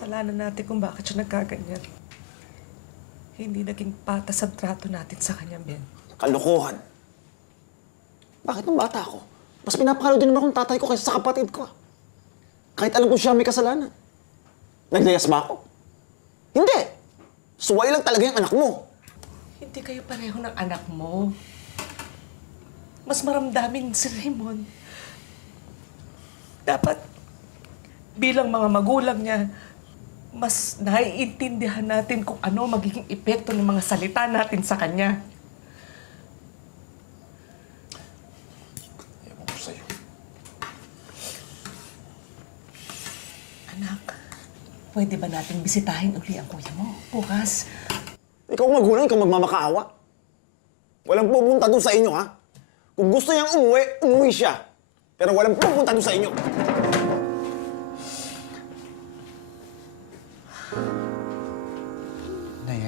Kasalanan natin kung bakit siya nagkaganyan. Hindi naging patas ang trato natin sa kanya, Ben. Kalokohan. Bakit nung bata ako? Mas pinapakalo din naman akong tatay ko kaysa sa kapatid ko. Kahit alam ko siya may kasalanan. Naglayas ba ako? Hindi! Suway lang talaga yung anak mo. Hindi kayo pareho ng anak mo. Mas maramdamin si Raymond. Dapat, bilang mga magulang niya, mas naiintindihan natin kung ano magiging epekto ng mga salita natin sa kanya. Ewan ko sa'yo. Anak, pwede ba natin bisitahin uli ang kuya mo bukas? Ikaw magulang, ikaw magmamakaawa. Walang pupunta doon sa inyo, ha? Kung gusto niyang umuwi, umuwi siya. Pero walang pupunta doon sa inyo.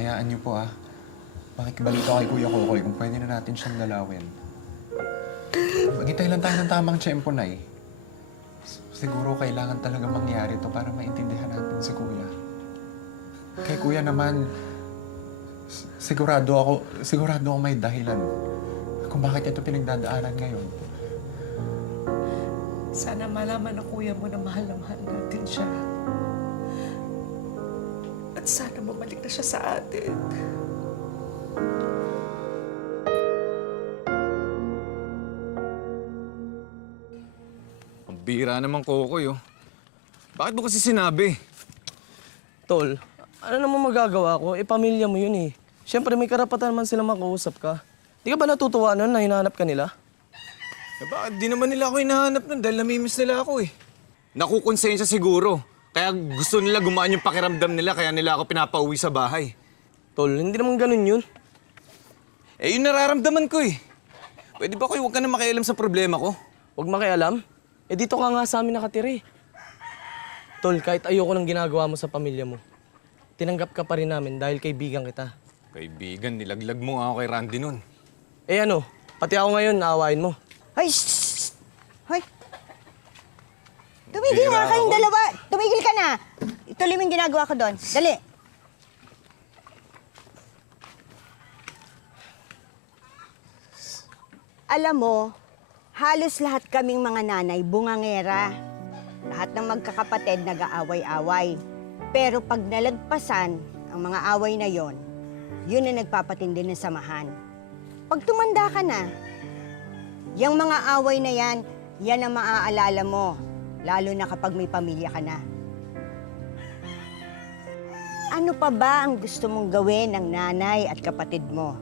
Hayaan niyo po Makikibalita kay Kuya Kokoy kung pwede na natin siyang dalawin. Maghintay lang tayo ng tamang tiyempo, Nay. Siguro kailangan talaga mangyari to para maintindihan natin si Kuya. Kay Kuya naman, sigurado ako may dahilan kung bakit ito pinagdadaanan ngayon. Sana malaman ng kuya mo na mahal natin siya. At sana mabalik na siya sa atin. Ang bira naman, Kokoy, oh. Bakit mo kasi sinabi? Tol, ano naman magagawa ko? Pamilya mo yun eh. Siyempre, may karapatan naman sila makausap ka. Di ka ba natutuwa nun na hinahanap ka nila? Bakit di naman nila ako hinahanap nun dahil namimiss nila ako, eh. Nakukonsensya siguro. Kaya gusto nila gumaan yung pakiramdam nila kaya nila ako pinapauwi sa bahay. Tol, hindi naman ganun yun. Yun nararamdaman ko, eh. Pwede ba, Koy, huwag ka na makialam sa problema ko? Huwag makialam. Dito ka nga sa amin nakatira eh. Tol, kahit ayoko ng ginagawa mo sa pamilya mo, tinanggap ka pa rin namin dahil kaibigan kita. Kaibigan, nilaglag mo nga ako kay Randy nun. Ano, pati ako ngayon, naawain mo. Hoy! Shh! Hoy! Tumigil Bira nga kayong ako. dalawa! Tumigil ka na! Ituloy mo yung ginagawa ko doon. Dali! Alam mo, halos lahat kaming mga nanay bungangera. Lahat ng magkakapatid nag-aaway-away. Pero pag nalagpasan ang mga away na yon, yun ang nagpapatindi ng samahan. Pag tumanda ka na, yung mga away na yan ang maaalala mo, lalo na kapag may pamilya ka na. Ano pa ba ang gusto mong gawin ng nanay at kapatid mo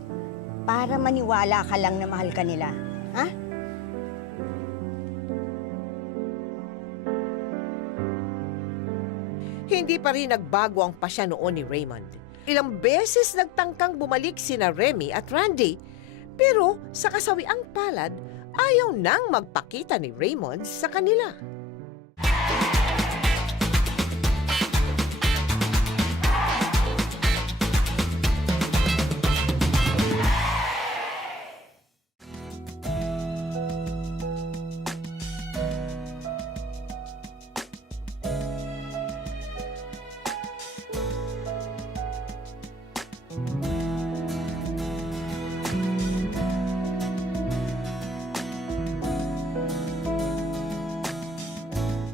para maniwala ka lang na mahal ka nila? Ha? Hindi pa rin nagbago ang pasya noon ni Raymond. Ilang beses nagtangkang bumalik sina Remy at Randy, pero sa kasawiang palad, ayaw nang magpakita ni Raymond sa kanila.